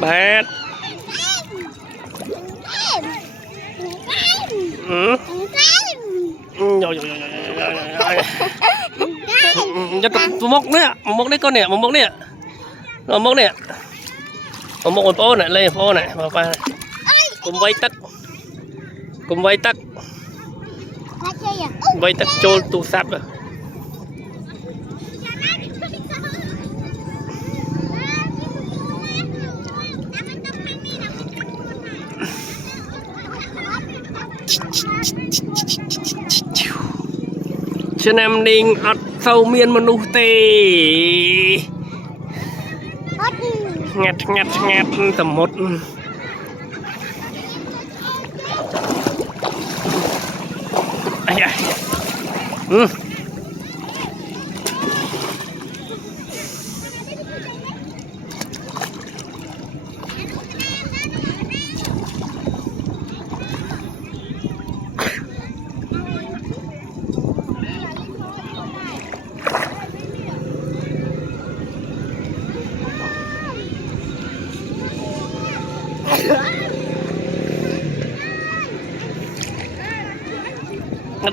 Bát. Rồi. Cho một đấy con nè, một nè. Rồi một nè. Một ô này lên ô này vào ba. Cùng vay tắc. Vay tắc trôi tu sáp rồi. Cho em ninh ọt sâu miên mà nụ tê ngặt tầm một ai à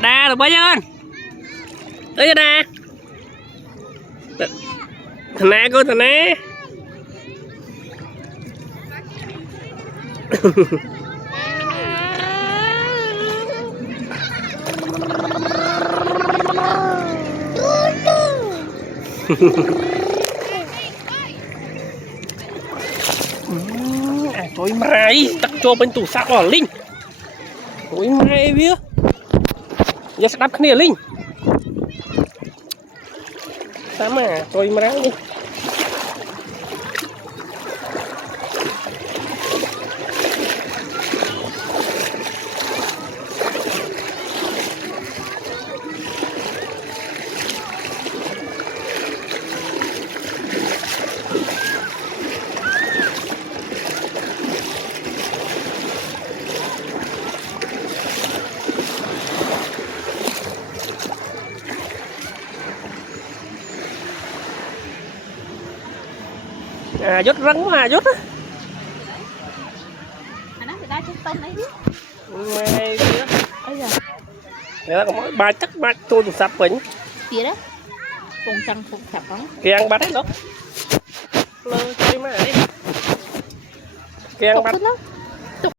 đa được bao nhiêu con tới đa thằng nè cô thằng nè trời mày tắt cho bên tủ sạc vào linh trời mày biết giờ sẽ đắp cái linh sao mà trời mày đi dốt rắn mà dốt á mày người ta có ba chắc ba tôi được sập bệnh kia đó cùng trăng cùng sập đó kia ăn ba đấy đó lơ chơi mà đi kia ăn ba